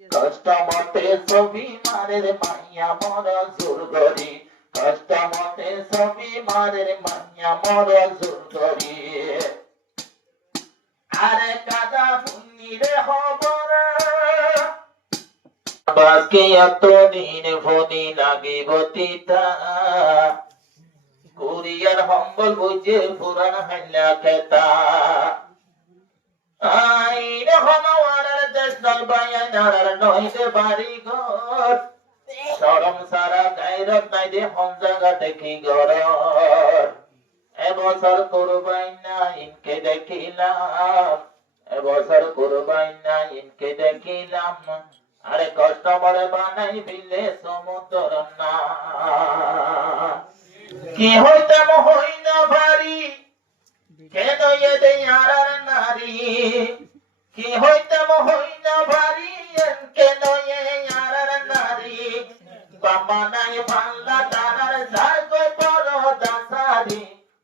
কষ্টমতে ছবি মারের মাইয়া মর জোর করি, কষ্টমতে ছবি মারের মাইয়া মর জোর করি। আরে কাদা ফুন্নি রে খবর বাকি এতদিন ফোনি লাগিব তিতা, কুরিয়ার হম্বল বুঝে পুরান হাইলা খেতা। আইরে হনওয়ালার দেশ নয় বায়া নাড়ার নইতে বাড়ি ঘর, শরম সারা গায়রত নাই দে হন জায়গা দেখি ঘর। এবছর কুরবাইন না ইনকে দেখিলাম, এবছর কুরবাইন না ইনকে দেখিলাম। আরে কষ্টমরে বানাই বিলে সমুদ্র না, কি হইতাম হই না ভারী, কেন এদে আর নারী, কি হইতাম হই না ভারী, কেন আর নারী। বাবা নাই বাংলা তারার যার গো বড় দাসারি,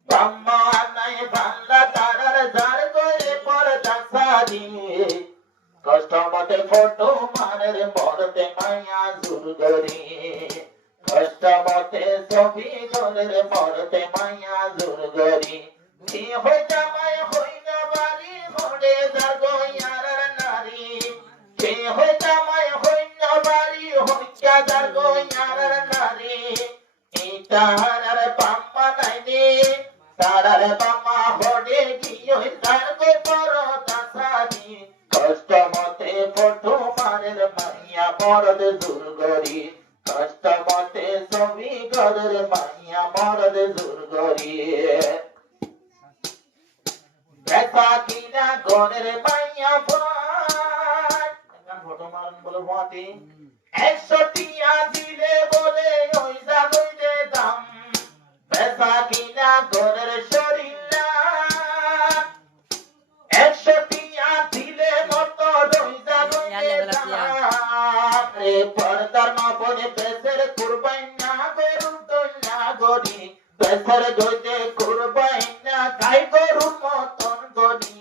বাবা নাই বাংলা তারার যার গো বড় দাসারি। কষ্টমতে ফটো মারের মরতে মায়া জুরগরি, কষ্টমতে ছবি ঘরের মরতে মায়া জুরগরি। কি হইতাম হই না বাড়ি ঘরে যাগো আর নারী, কি হইতাম হই না বাড়ি হইয়া যাগো আর নারী। তাহার বাম্মা নাইনি তারার বাম্মা হরে গিয়ে তার গো বড় দাসারি। কষ্টমতে ফটো মারের মাইয়া মরদ জুরগরি, কষ্টমতে ছবি ঘরের মাইয়া মরদ জুরগরি। দেখা কিনা ঘরের মাইয়া ভাই, ফটো মারেন বলে ভাতি 100 টিয়া দিলে বলে ওই জাগইলে দাম। দেখা কিনা ঘরের শরীর না 100 টিয়া দিলে মত ওই জাগইলে দাম। রে পর্দার মা বলে বেসের কুরবাইন না গরু দইলা গরি, বেসের দইতে কুরবাইন না গাই গরু মতন গরি।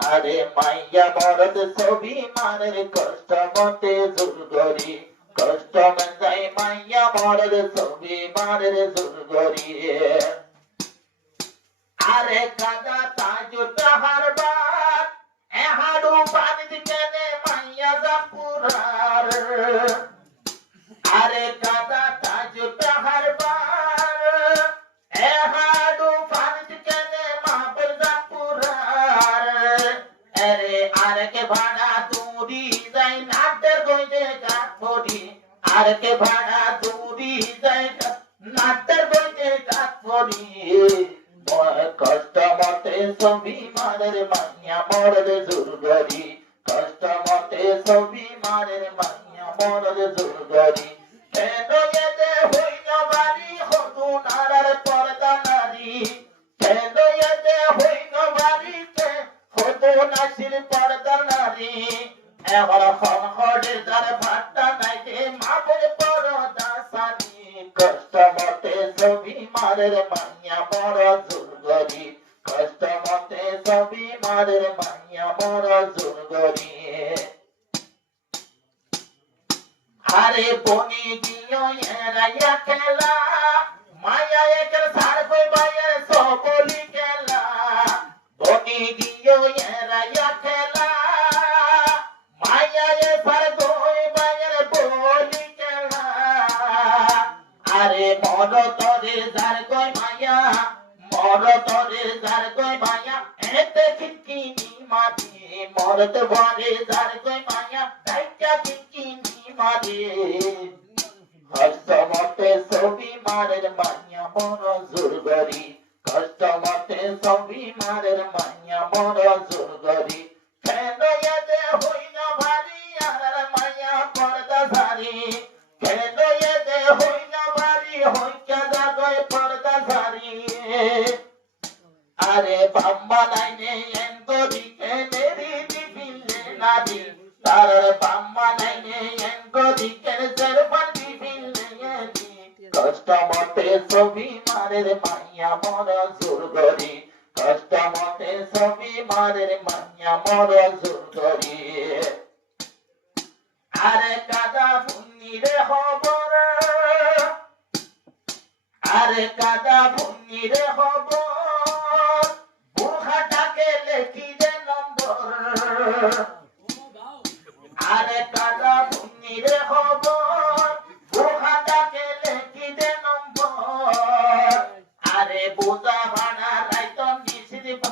আরে মাইয়া মরদ ছবি মারের কষ্টমতে জুরগরি, কষ্টমতে মাইয়া মরদ ছবি মারের জুরগরি। আরে কাদা তাজু তাহার বাত এহাডু পানিত কেনে মাইয়া জাপুরার। আরে কাদা তাজু তাহার বাত এহাডু পানিত কেনে মাপর জাপুরার। আরে আরকে ভাড়া দূরি যাই নাটের গইতে কাঠপড়ি, আরকে ভাড়া দূরি যাই নাটের গইতে কাঠপড়ি। কষ্টমতে ছবি মারের মাইয়া মরদ জুরগরি, কষ্টমতে ছবি মারের মাইয়া মরদ জুরগরি। কেন এতে হই না বাড়ি হতু নারার পর্দা নারী, কেন এতে হই না বাড়িতে হতু নাসির পর্দা নারী। এবার হড়ে যার ভাট্টা নাই যে মাপের পর্দা সারি। কষ্টমতে ছবি মারের মাইয়া বড় জুরগরি, কষ্টমতে ছবি মারের মাইয়া বড় জুরগরি। আরে বনি দিও এরাইয়া খেলা, মায়া একের সার গো বাইয়ের সবলি খেলা। বনি দিও এরাইয়া খেলা, মায়া এ সার গো বাইয়ের বলি খেলা। আরে মর তরে যার গো মায়া, মর তরে যার গো মায়া এতে কিকিনি মাটি। মরত ভরে যার গো মায়া দাইটা কিকিনি মাটি। কষ্টমতে ছবি মারের মাইয়া বড় জুরগরি, কষ্টমতে ছবি মারের মাইয়া বড় জুরগরি। কেন এতে হই না ভারী আর মাইয়া পর্দা ধারি, কেন এতে হই না ভারী হইয়া জাগয় পর্দা ধারি। আরে বাম্মা নাইনে এন গরি কেনেরি দিবিলে নারী, তার বাম্মা নাইনে এন গরি কেনের বান্দি বিলে নারী। কষ্টমতে ছবি মারের মাইয়া বড় জুরগরি, কষ্টমতে ছবি মারের মাইয়া বড় জুরগরি। আরে কাদা ফুন্নিরে খবর, আরে কাদা ফুন্নিরে খবর, বুখাটাকে লেখি দে নম্বর। আরে কাদা ফুন্নিরে খবর, বুখাটাকে লেখি দে নম্বর। আরে বোঝা ভাড়া রাইতন নিশ্চিত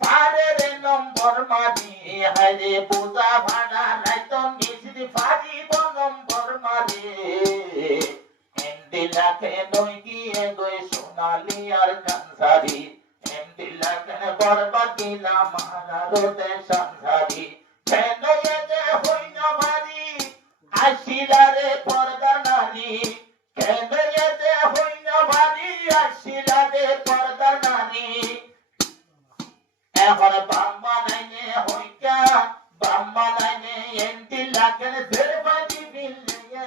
পারে রে নম্বর মারি, হারে বোঝা ভাড়া রাইতন নিশ্চিত পারিব নম্বর মারে। এমডি লাখে নই গিয়ে গই সোনালি আর কানসারি, এমডি লাখে বরবাদ গিলা মারারোতে সংসারি। কেন এতে হই না ভারি আসিলারে পর্দা নারী, কেন এতে হই না ভারি আসিলারে পর্দা নারী। এখন বাম্মা নাইনে হইকা বাম্মা নাইনে এমডি লাখে ফেরবাদি বিলে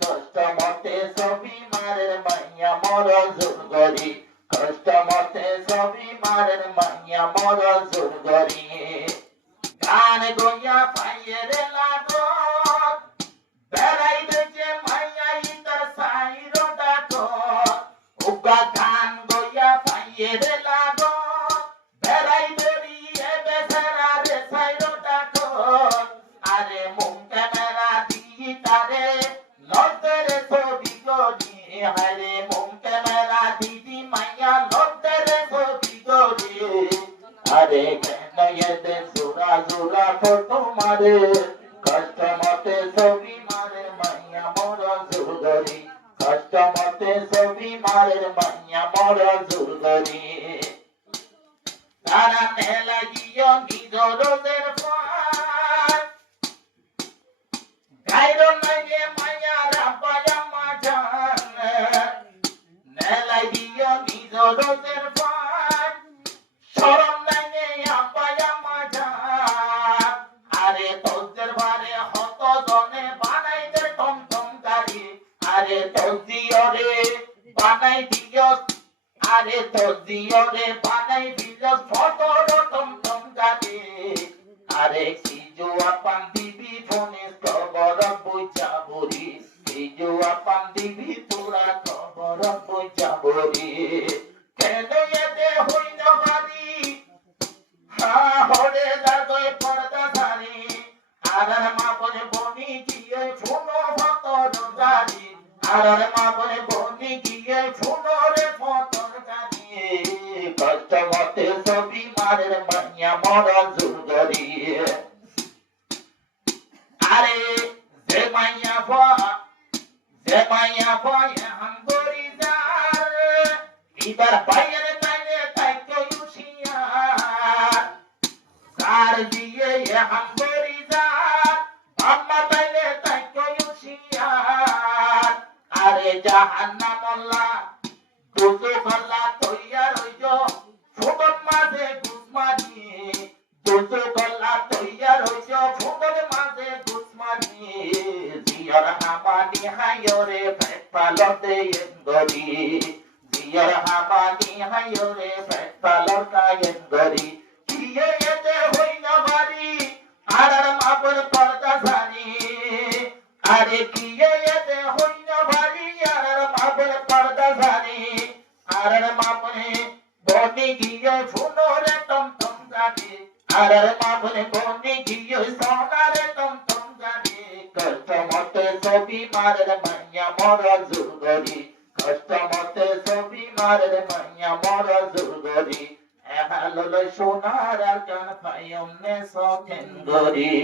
কষ্ট মতে ছবি মারের মাইয়া মর জোর গরি, কষ্ট মতে ছবি মারের মাইয়া মর জোর গরি। গান গইয়া পাইয়ের লাগত বেড়াই দেখে মাইয়া ইতার সাইরো ডাকত, উগা গান গইয়া পাইয়ের লাগত বেড়াই বেরিয়ে বেচারা রে সাইরো ডাকত। আরে মুখ ক্যামেরা দিই তারে লজ্জারে ছবি গরি, হারে মুখ ক্যামেরা দিদি মাইয়া লজ্জারে ছবি গরি। আরে কেন এতে জোড়া জোড়া ফটো মারে, কষ্ট মতে ছবি মারে মাইয়া মর জোর গরি, কষ্ট মতে ছবি মারে মাইয়া মর জোর গরি। তারা নেলা গিয়ে নিজ রোজের পার, গাইরো নাইনে মাইয়া রাবায়া মাঝান, নেলা গিয়ে নিজ রোজের পার, শরম নাইনে আপায়া মাঝান। আরে তোদের বারে হত জনে বানাই দে টমটম গাড়ি, আরে তোজিওরে বানাই দিও, আরে তোজিওরে বানাই দিও ফটোর টমটম গাড়ি। আরে সিজুয়া পান দিবি ফোনে খবর বইচা বরি, সিজুয়া পান দিবি তোরা খবর বইচা বরি। কেন এতে হই না ভারি হরে দাদয় পর্দা ধারি, আরার মা বলে বনি গিয়ে শুনো ফতর গাড়ি, আরার মা বলে বনি গিয়ে শুনো রে ফতর গাড়ি। কষ্ট মতে ছবি মারের মাইয়া মর জোর গরি। আরে যে মাইয়া ভয় হাম গরি যার, এবার বাইরে তাইলে তাইকে উঠিয়ার, তার দিয়ে হাম গরি যার বাম্মা তাইলে তাইকে উঠিয়ার। আরে জাহান্নামল্লা দুজো গল্লা তৈয়া রইজ ফুটন মাঝে গুসমানি, দুজো গল্লা তৈয়া রইজ ফুটন মাঝে গুসমানি। জিয়ার হামানি হায়রে পালতে গরি, জিয়ার হামানি হায়রে পালতা গরি। কিয়ে এতে হই না ভারি আরার মাপর পর্দা ধারি, আরে কিয়ে এতে হই না ভারি আরার মাপর পর্দা ধারি। আরার মাপনে বনি গিয়ে শুনো রে টমটম গাড়ি, আরার মাপনে বনি গিয়ে সোনা রে টমটম গাড়ি। কষ্ট মতে ছবি মারের মাইয়া মর জোর গরি, কষ্ট মতে ছবি মারের মাইয়া মর জোর গরি। হ্যালো সোনার আর গান পাই অমনে সকেন গরি।